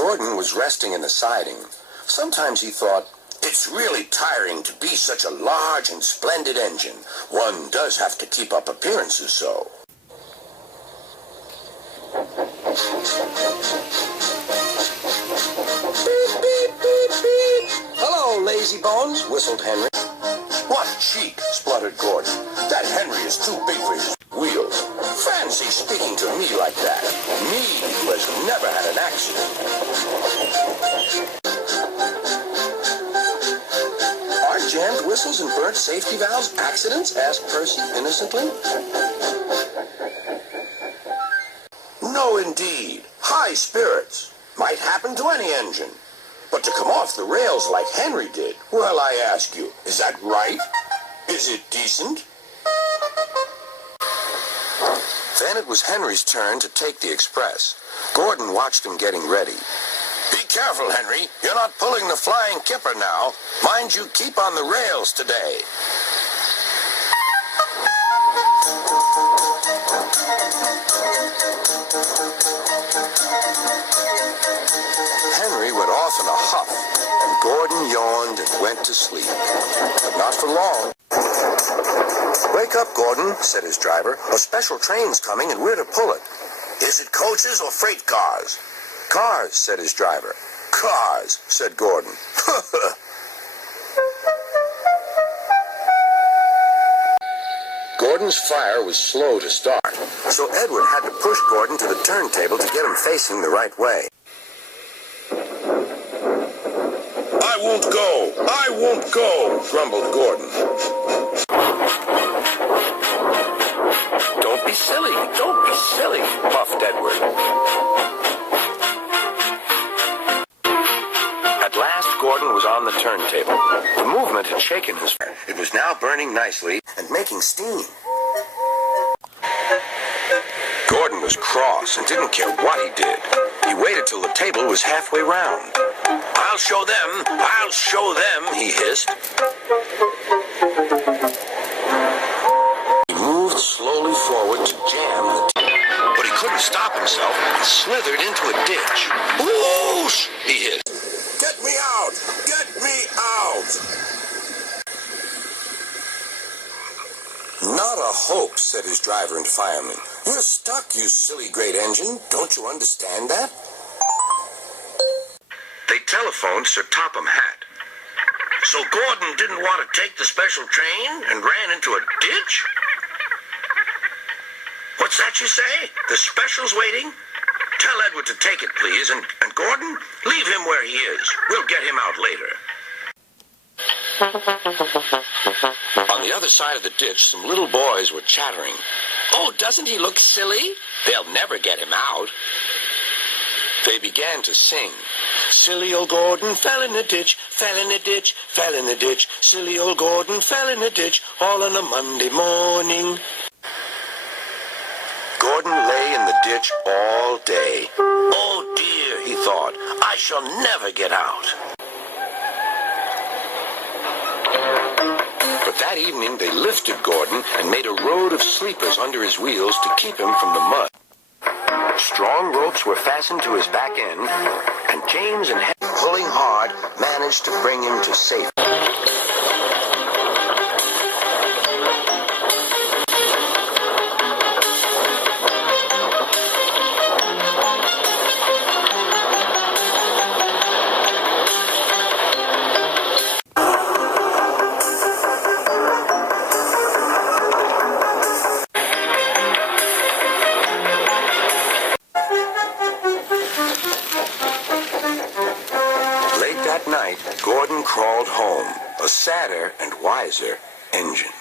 Gordon was resting in the siding, sometimes he thought, it's really tiring to be such a large and splendid engine. One does have to keep up appearances so. Beep, beep, beep, beep. Hello, lazy bones, whistled Henry. What cheek, spluttered Gordon. That Henry is too big for his wheels. Fancy speaking to me like that. Me, who has never had an accident. Are jammed whistles and burnt safety valves accidents? Asked Percy innocently. No, indeed. High spirits might happen to any engine. But to come off the rails like Henry did, well, I ask you, is that right? Is it decent? Then it was Henry's turn to take the express. Gordon watched him getting ready. Be careful, Henry. You're not pulling the flying kipper now. Mind you keep on the rails today. Henry went off in a huff, and Gordon yawned and went to sleep. But not for long. Wake up, Gordon, said his driver. A special train's coming and we're to pull it. Is it coaches or freight cars? Cars, said his driver. Cars, said Gordon. Gordon's fire was slow to start, so Edward had to push Gordon to the turntable to get him facing the right way. I won't go! I won't go! Grumbled Gordon. Don't be silly! Don't be silly! Puffed Edward. At last, Gordon was on the turntable. The movement had shaken his fire. It was now burning nicely and making steam. Gordon was cross and didn't care what he did. He waited till the table was halfway round. I'll show them, he hissed. He moved slowly forward to jam the table, but he couldn't stop himself and slithered into a ditch. Whoosh! He hissed. Get me out! Get me out! Not a hope, said his driver and fireman. You're stuck, you silly great engine. Don't you understand that? They telephoned Sir Topham Hatt. So Gordon didn't want to take the special train and ran into a ditch? What's that you say? The special's waiting? Tell Edward to take it, please, and Gordon, leave him where he is. We'll get him out later. On the other side of the ditch, some little boys were chattering. Oh, doesn't he look silly? They'll never get him out. They began to sing. Silly old Gordon fell in a ditch, fell in a ditch, fell in a ditch. Silly old Gordon fell in a ditch, all on a Monday morning. Gordon lay in the ditch all day. Oh dear, he thought, I shall never get out. But that evening they lifted Gordon and made a road of sleepers under his wheels to keep him from the mud. Strong ropes were fastened to his back end, and James and Henry, pulling hard, managed to bring him to safety. That night, Gordon crawled home, a sadder and wiser engine.